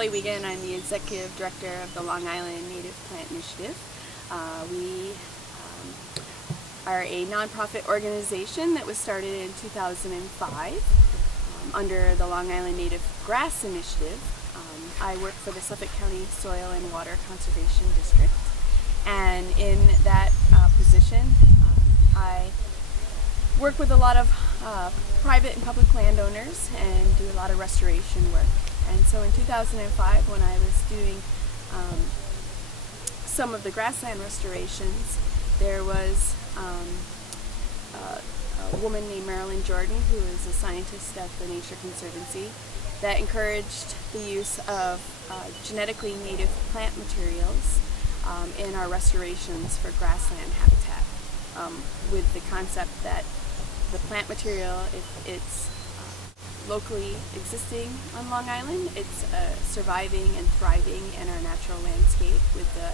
Polly Weigard, and I'm the Executive Director of the Long Island Native Plant Initiative. We are a nonprofit organization that was started in 2005 under the Long Island Native Grass Initiative. I work for the Suffolk County Soil and Water Conservation District, and in that position I work with a lot of private and public landowners and do a lot of restoration work. And so in 2005, when I was doing some of the grassland restorations, there was a woman named Marilyn Jordan, who is a scientist at the Nature Conservancy, that encouraged the use of genetically native plant materials in our restorations for grassland habitat, with the concept that the plant material, if it's locally existing on Long Island, it's surviving and thriving in our natural landscape with the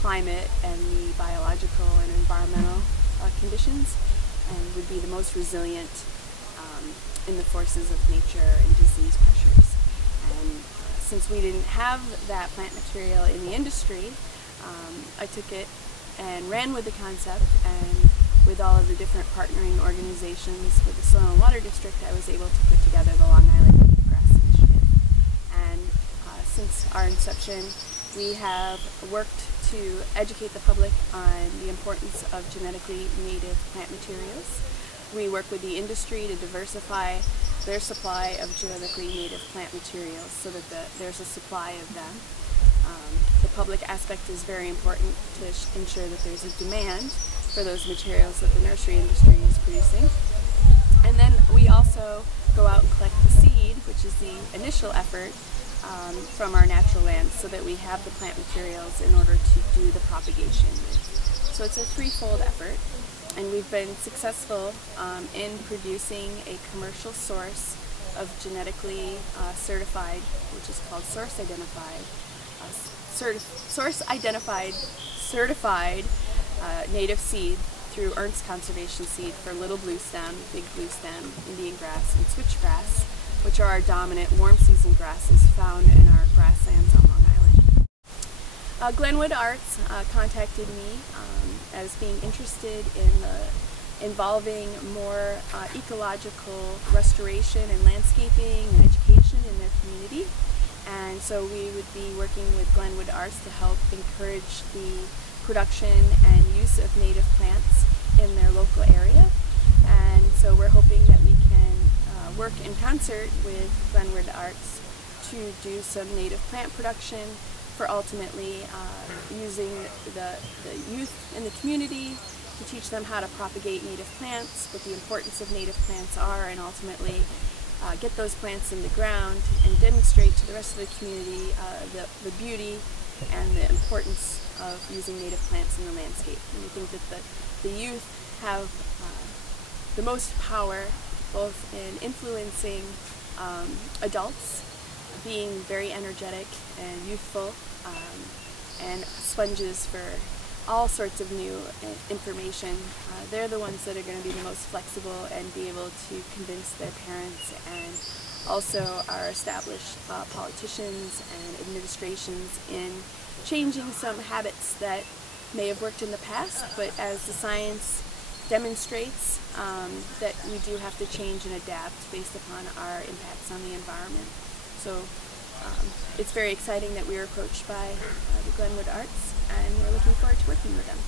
climate and the biological and environmental conditions, and would be the most resilient in the forces of nature and disease pressures. And since we didn't have that plant material in the industry, I took it and ran with the concept, and with all of the different partnering organizations with the Soil and Water District, I was able to put together the Long Island Native Grass Initiative. And since our inception, we have worked to educate the public on the importance of genetically native plant materials. We work with the industry to diversify their supply of genetically native plant materials so that there's a supply of them. The public aspect is very important to ensure that there's a demand for those materials that the nursery industry is producing. And then we also go out and collect the seed, which is the initial effort, from our natural lands, so that we have the plant materials in order to do the propagation with. So it's a threefold effort, and we've been successful in producing a commercial source of genetically certified, which is called certified native seed through Ernst Conservation Seed for little blue stem, big blue stem, Indian grass, and switchgrass, which are our dominant warm season grasses found in our grasslands on Long Island. Glenwood Arts contacted me as being interested in involving more ecological restoration and landscaping and education in their community. And so we would be working with Glenwood Arts to help encourage the production and use of native plants in their local area. And so we're hoping that we can work in concert with Glenwood Arts to do some native plant production for ultimately using the youth in the community to teach them how to propagate native plants, what the importance of native plants are, and ultimately get those plants in the ground and demonstrate to the rest of the community the beauty and the importance of using native plants in the landscape. And we think that the youth have the most power, both in influencing adults, being very energetic and youthful, and sponges for all sorts of new information. They're the ones that are going to be the most flexible and be able to convince their parents, and also our established politicians and administrations in changing some habits that may have worked in the past, but as the science demonstrates, that we do have to change and adapt based upon our impacts on the environment. So it's very exciting that we were approached by the Glenwood Arts, and we're looking forward to working with them.